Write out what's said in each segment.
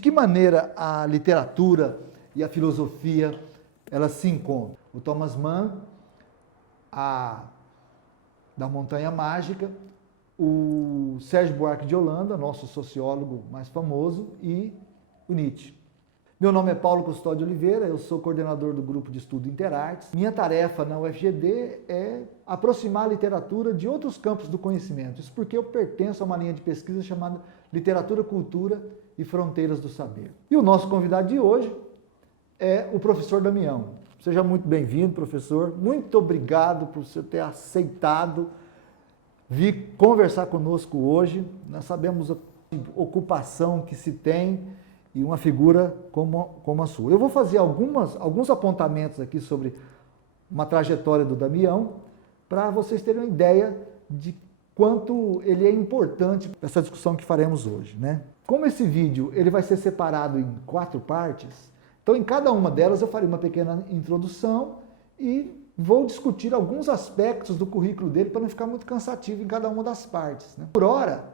de que maneira a literatura e a filosofia elas se encontram. O Thomas Mann, da Montanha Mágica, o Sérgio Buarque de Holanda, nosso sociólogo mais famoso, e o Nietzsche. Meu nome é Paulo Custódio Oliveira, eu sou coordenador do Grupo de Estudo Interartes. Minha tarefa na UFGD é aproximar a literatura de outros campos do conhecimento. Isso porque eu pertenço a uma linha de pesquisa chamada Literatura, Cultura e Fronteiras do Saber. E o nosso convidado de hoje é o professor Damião. Seja muito bem-vindo, professor. Muito obrigado por você ter aceitado vir conversar conosco hoje. Nós sabemos a ocupação que se tem e uma figura como a sua. Eu vou fazer alguns apontamentos aqui sobre uma trajetória do Damião para vocês terem uma ideia de quanto ele é importante para essa discussão que faremos hoje, né? Como esse vídeo ele vai ser separado em 4 partes, então em cada uma delas eu farei uma pequena introdução e vou discutir alguns aspectos do currículo dele para não ficar muito cansativo em cada uma das partes, né? Por hora,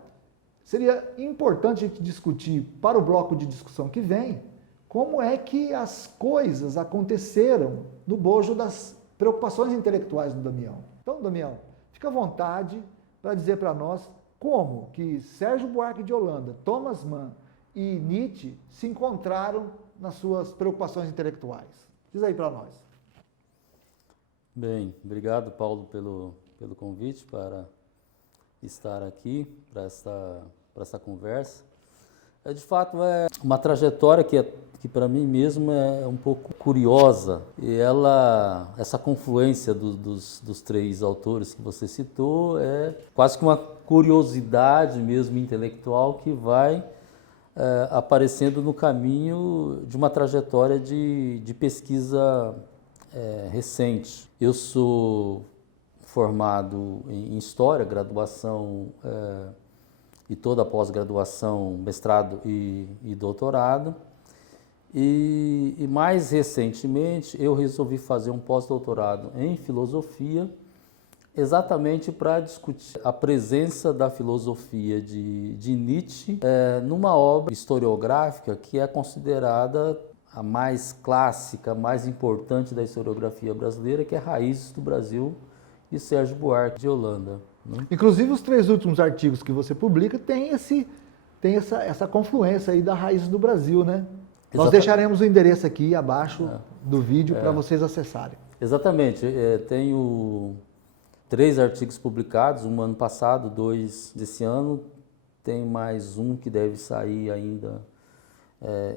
seria importante a gente discutir, para o bloco de discussão que vem, como é que as coisas aconteceram no bojo das preocupações intelectuais do Damião. Então, Damião, fica à vontade para dizer para nós como que Sérgio Buarque de Holanda, Thomas Mann e Nietzsche se encontraram nas suas preocupações intelectuais. Diz aí para nós. Bem, obrigado, Paulo, pelo convite para estar aqui para essa conversa. De fato, é uma trajetória que para mim mesmo é um pouco curiosa. E essa confluência dos 3 autores que você citou é quase que uma curiosidade mesmo intelectual que vai aparecendo no caminho de uma trajetória de pesquisa recente. Eu sou formado em História, graduação e toda a pós-graduação, mestrado e doutorado. E mais recentemente eu resolvi fazer um pós-doutorado em Filosofia, exatamente para discutir a presença da filosofia de Nietzsche numa obra historiográfica que é considerada a mais clássica, mais importante da historiografia brasileira, que é Raízes do Brasil, de Sérgio Buarque de Holanda. Né? Inclusive, os 3 últimos artigos que você publica tem essa confluência aí da Raízes do Brasil, né? Exatamente. Nós deixaremos o endereço aqui abaixo do vídeo para vocês acessarem. Exatamente. Tenho 3 artigos publicados, um ano passado, 2 desse ano. Tem mais um que deve sair ainda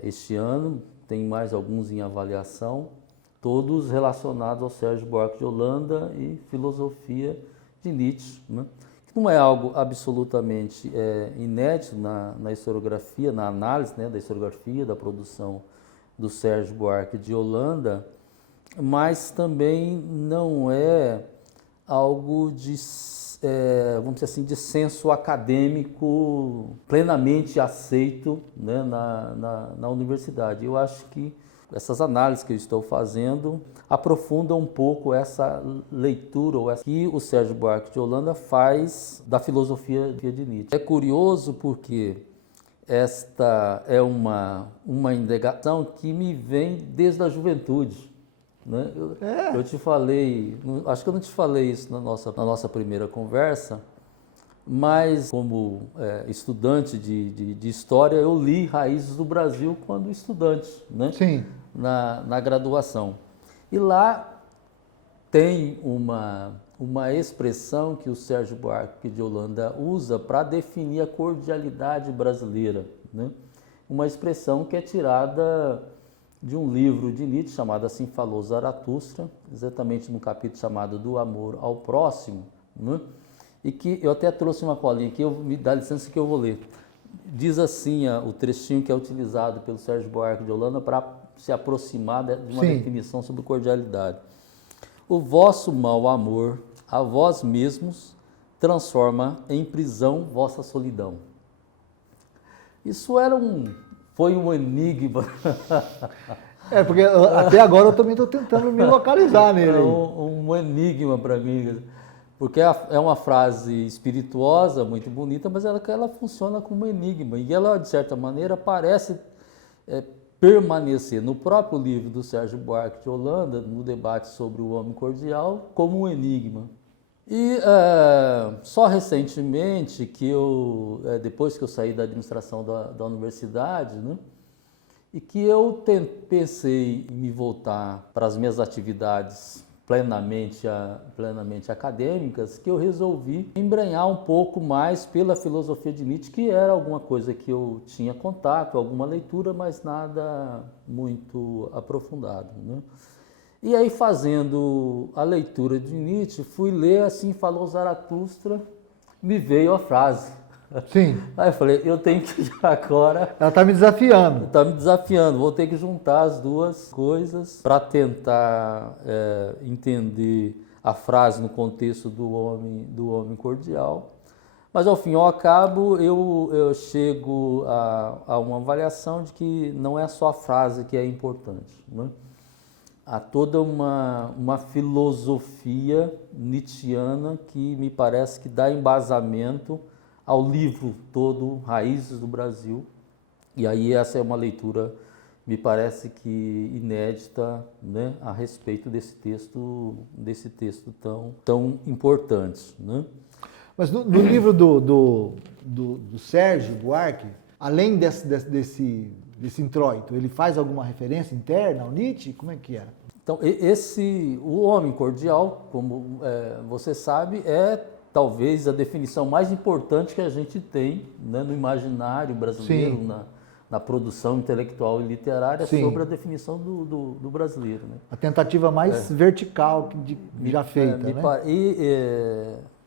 este ano. Tem mais alguns em avaliação, todos relacionados ao Sérgio Buarque de Holanda e filosofia de Nietzsche, né? Que não é algo absolutamente inédito na historiografia, na análise, né, da historiografia, da produção do Sérgio Buarque de Holanda, mas também não é algo de, vamos dizer assim, de senso acadêmico plenamente aceito, né, na universidade. Eu acho que essas análises que eu estou fazendo aprofundam um pouco essa leitura que o Sérgio Buarque de Holanda faz da filosofia de Nietzsche. É curioso porque esta é uma indagação que me vem desde a juventude. Né? Eu te falei, acho que eu não te falei isso na nossa primeira conversa, mas como estudante de História, eu li Raízes do Brasil quando estudante, né? Sim. Na graduação. E lá tem uma expressão que o Sérgio Buarque de Holanda usa para definir a cordialidade brasileira, né? Uma expressão que é tirada de um livro de Nietzsche chamado Assim Falou Zaratustra, exatamente no capítulo chamado Do Amor ao Próximo, né? E que eu até trouxe uma colinha aqui, me dá licença que eu vou ler. Diz assim o trechinho que é utilizado pelo Sérgio Buarque de Holanda para se aproximar de uma definição sobre cordialidade. O vosso mau amor a vós mesmos transforma em prisão vossa solidão. Isso foi um enigma. Porque até agora eu também estou tentando me localizar nele. É um enigma para mim, porque é uma frase espirituosa, muito bonita, mas ela funciona como um enigma. E ela, de certa maneira, parece permanecer no próprio livro do Sérgio Buarque de Holanda, no debate sobre o homem cordial, como um enigma. E só recentemente, depois que eu saí da administração da universidade, né, e que eu pensei em me voltar para as minhas atividades plenamente acadêmicas, que eu resolvi embrenhar um pouco mais pela filosofia de Nietzsche, que era alguma coisa que eu tinha contato, alguma leitura, mas nada muito aprofundado, né? E aí, fazendo a leitura de Nietzsche, fui ler Assim Falou Zaratustra, me veio a frase. Sim. Aí eu falei, eu tenho que agora... Ela está me desafiando. Está me desafiando, vou ter que juntar as duas coisas para tentar entender a frase no contexto do homem cordial. Mas, ao fim e ao cabo, eu chego a uma avaliação de que não é só a frase que é importante, né? Há toda uma filosofia nietzschiana que me parece que dá embasamento ao livro todo, Raízes do Brasil. E aí essa é uma leitura, me parece que inédita, né, a respeito desse texto tão importante, né? Mas no livro do Sérgio Buarque, além desse introito, ele faz alguma referência interna ao Nietzsche? Como é que é? Então, o homem cordial, como você sabe, é talvez a definição mais importante que a gente tem, né, no imaginário brasileiro, na produção intelectual e literária. Sim. Sobre a definição do brasileiro, né? A tentativa mais vertical já feita, né?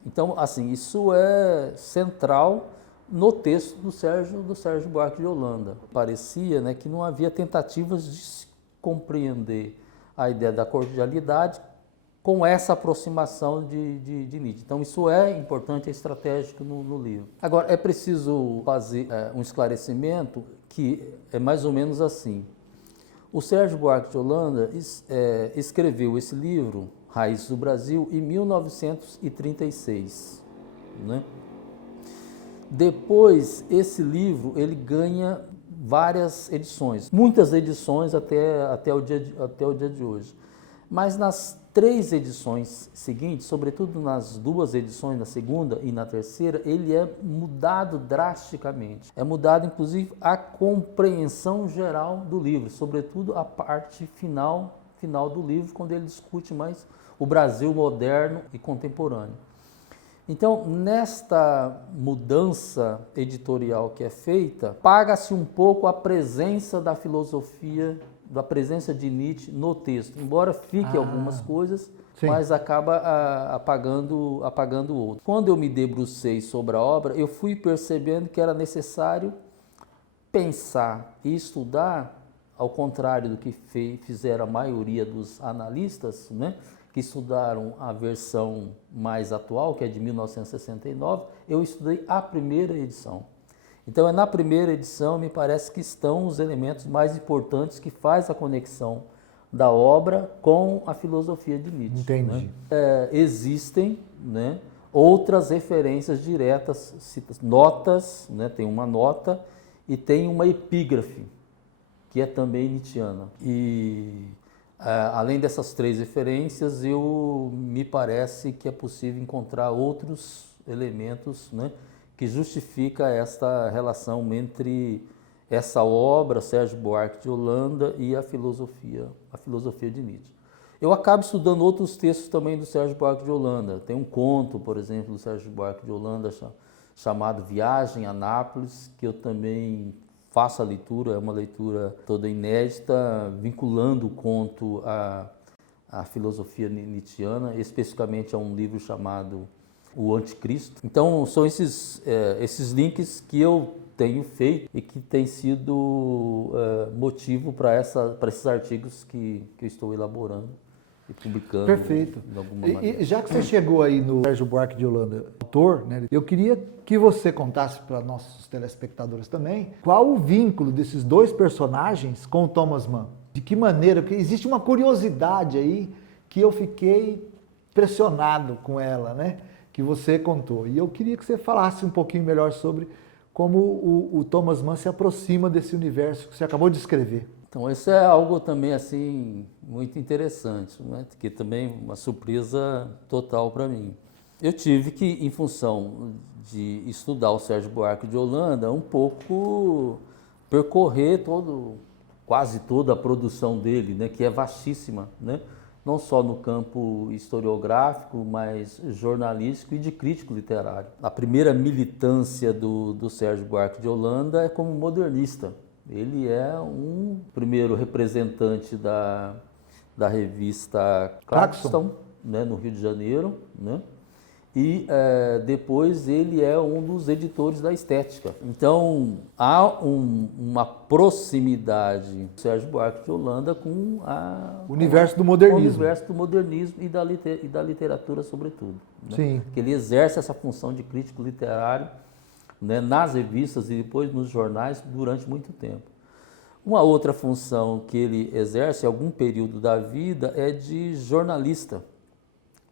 Então, assim, isso é central no texto do Sérgio Buarque de Holanda. Parecia, né, que não havia tentativas de se compreender a ideia da cordialidade com essa aproximação de Nietzsche. Então, isso é importante, é estratégico no livro. Agora, é preciso fazer um esclarecimento que é mais ou menos assim. O Sérgio Buarque de Holanda escreveu esse livro, Raízes do Brasil, em 1936, né? Depois, esse livro ele ganha várias edições, muitas edições até o dia de hoje. Mas nas 3 edições seguintes, sobretudo nas 2 edições, na segunda e na terceira, ele é mudado drasticamente. É mudado, inclusive, a compreensão geral do livro, sobretudo a parte final do livro, quando ele discute mais o Brasil moderno e contemporâneo. Então, nesta mudança editorial que é feita, paga-se um pouco a presença da filosofia, da presença de Nietzsche no texto, embora fique algumas coisas, sim, mas acaba apagando outras. Quando eu me debrucei sobre a obra, eu fui percebendo que era necessário pensar e estudar, ao contrário do que fizeram a maioria dos analistas, né, que estudaram a versão mais atual, que é de 1969, eu estudei a primeira edição. Então, na primeira edição, me parece que estão os elementos mais importantes que faz a conexão da obra com a filosofia de Nietzsche. Entendi. Né? Existem, né, outras referências diretas, notas, né, tem uma nota e tem uma epígrafe, que é também nietzschiana. E além dessas 3 referências, me parece que é possível encontrar outros elementos, né, que justifica esta relação entre essa obra, Sérgio Buarque de Holanda, e a filosofia de Nietzsche. Eu acabo estudando outros textos também do Sérgio Buarque de Holanda. Tem um conto, por exemplo, do Sérgio Buarque de Holanda, chamado Viagem a Nápoles, que eu também faço a leitura, é uma leitura toda inédita, vinculando o conto à filosofia nietzschiana, especificamente a um livro chamado O Anticristo. Então, são esses links que eu tenho feito e que tem sido motivo para esses artigos que eu estou elaborando e publicando. Perfeito. De alguma maneira. E já que você chegou aí no Sérgio Buarque de Holanda, autor, né, eu queria que você contasse para nossos telespectadores também qual o vínculo desses 2 personagens com o Thomas Mann. De que maneira, porque existe uma curiosidade aí que eu fiquei impressionado com ela, né, que você contou. E eu queria que você falasse um pouquinho melhor sobre como o Thomas Mann se aproxima desse universo que você acabou de descrever. Então, isso é algo também assim muito interessante, né? Que também uma surpresa total para mim. Eu tive que, em função de estudar o Sérgio Buarque de Holanda, um pouco percorrer quase toda a produção dele, né? Que é vastíssima, né? Não só no campo historiográfico, mas jornalístico e de crítico literário. A primeira militância do Sérgio Buarque de Holanda é como modernista. Ele é um primeiro representante da revista Claxton, né, no Rio de Janeiro, né? E depois ele é um dos editores da Estética. Então há uma proximidade do Sérgio Buarque de Holanda com o universo do modernismo. O universo do modernismo e da literatura sobretudo. Né? Sim. Que ele exerce essa função de crítico literário, né, nas revistas e depois nos jornais durante muito tempo. Uma outra função que ele exerce em algum período da vida é de jornalista,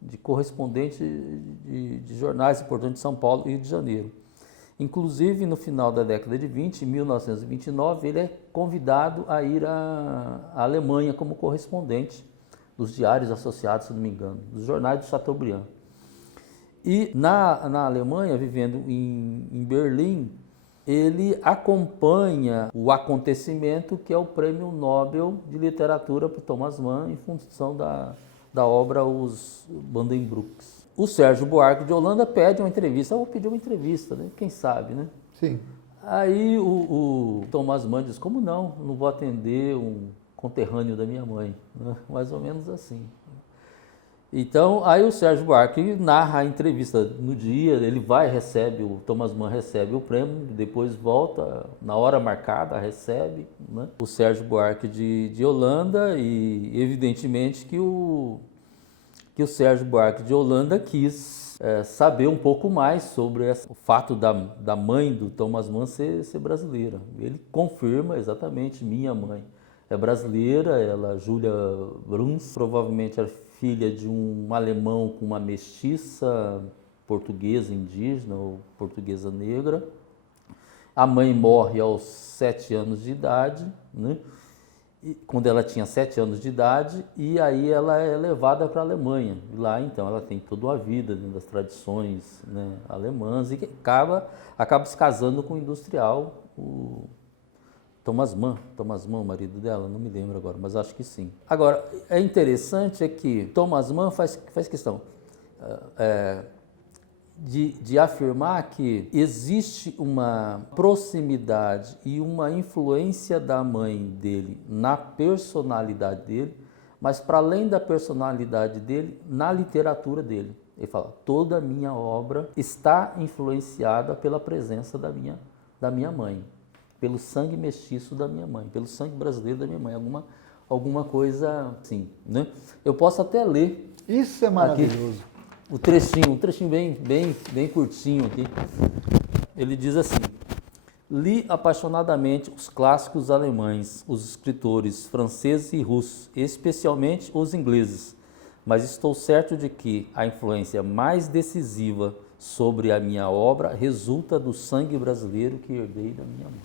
de correspondente de jornais importantes de São Paulo e Rio de Janeiro. Inclusive, no final da década de 20, em 1929, ele é convidado a ir à Alemanha como correspondente dos diários associados, se não me engano, dos jornais de Chateaubriand. E na Alemanha, vivendo em Berlim, ele acompanha o acontecimento que é o Prêmio Nobel de Literatura para Thomas Mann em função da obra Os Buddenbrooks. O Sérgio Buarque de Holanda pede uma entrevista. Eu vou pedir uma entrevista, né? Quem sabe, né? Sim. Aí o Thomas Mann diz, como não? Não vou atender um conterrâneo da minha mãe. Né? Mais ou menos assim. Então, aí o Sérgio Buarque narra a entrevista no dia, o Thomas Mann recebe o prêmio, depois volta, na hora marcada, recebe, né? O Sérgio Buarque de Holanda e, evidentemente, que o Sérgio Buarque de Holanda quis saber um pouco mais sobre o fato da mãe do Thomas Mann ser brasileira. Ele confirma exatamente, minha mãe é brasileira, ela, Júlia Bruns, provavelmente era filha de um alemão com uma mestiça portuguesa indígena ou portuguesa negra. A mãe morre aos 7 anos de idade, né? Quando ela tinha 7 anos de idade, e aí ela é levada para a Alemanha. E lá, então, ela tem toda uma vida dentro das tradições, né, alemãs, e acaba se casando com o industrial, o Thomas Mann, o marido dela, não me lembro agora, mas acho que sim. Agora, é interessante que Thomas Mann faz questão de afirmar que existe uma proximidade e uma influência da mãe dele na personalidade dele, mas para além da personalidade dele, na literatura dele. Ele fala, toda a minha obra está influenciada pela presença da minha mãe. Pelo sangue mestiço da minha mãe, pelo sangue brasileiro da minha mãe, alguma coisa assim, né? Eu posso até ler. Isso é maravilhoso. Aqui, um trechinho bem curtinho aqui. Ele diz assim: li apaixonadamente os clássicos alemães, os escritores franceses e russos, especialmente os ingleses, mas estou certo de que a influência mais decisiva sobre a minha obra resulta do sangue brasileiro que herdei da minha mãe.